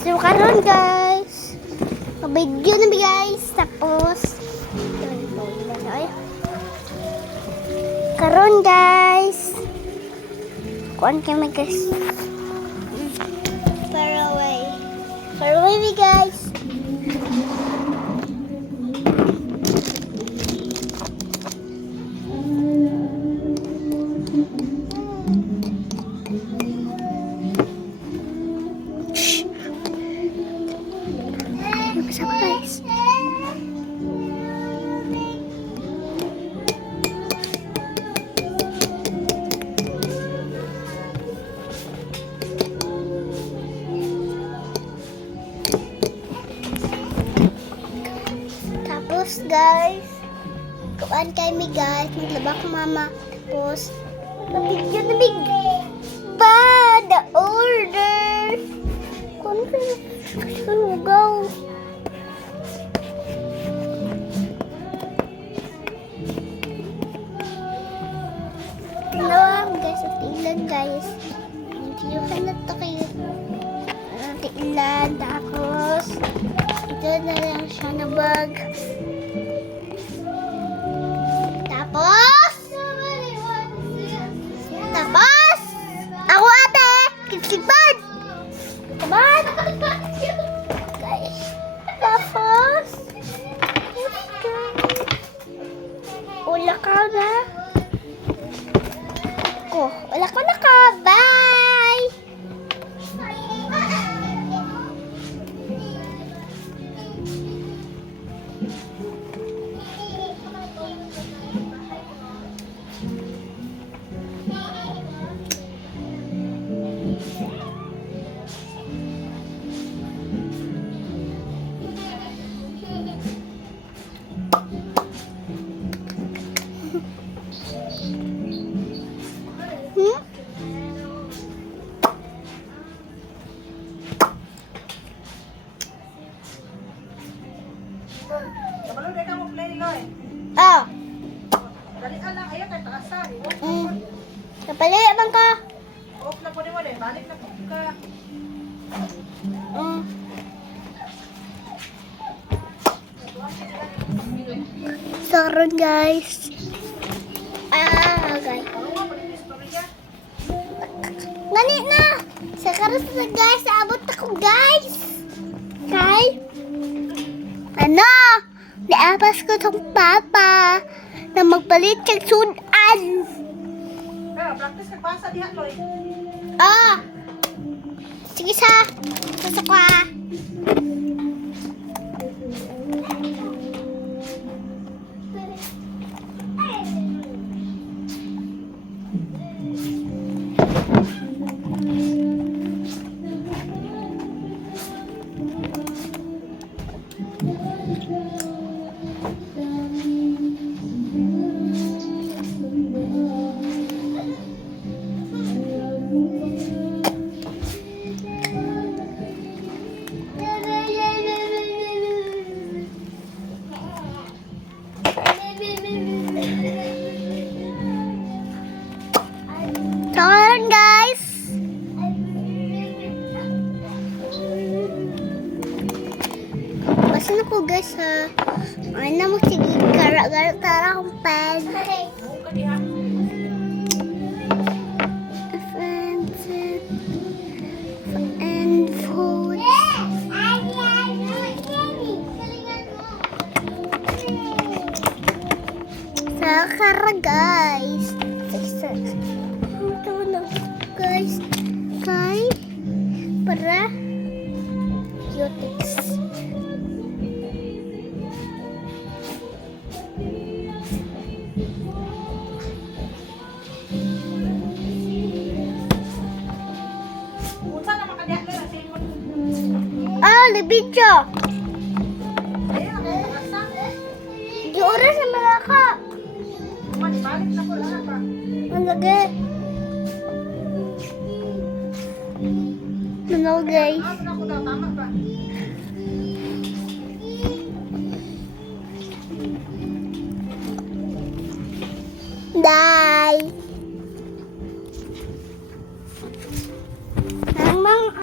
So, karon guys. Video na guys. Tapos, karon guys. Kuan kami guys. Far away. Far away guys. Sama guys. Tapos guys, kuan kami guys, maglaba ko mama. Tapos, mabigyan na big ba the order. Kung go. Hello guys, at ilan guys. Hindi na to kayo. At ilan, tapos ito na lang siya na bag. Tapos ako ate, kitsigpad. Taban. Guys, tapos ula ka na. Wala ko na ka. Bye! Kabalo na ka mo play Loy. Ah. Dali lang ayo kay taasan. Kapali bang ka? Off na po ni mo din. Balik na po ka. Saron guys. Guys. Ngani na. Sa karos na guys, abot ako guys. Kay ano? Naapas ko tong papa na magpalit kag sudan. Pero practice kag basa diha Loy. Sige sa. Pasok ka. So, ayun guys. Basta na ko guys ha. Ay na mo sige gara-gara tara akong pen. And food. Sakara guys. Ito na guys. Kay para cutics. Unsa na makadiha Loy sa imong. Libidyo. Ayo na kay taasan. Di oras na malaka. Balik na po lang pa. Ang lagi. Ano guys? Ano na ko daw tama ba? Da.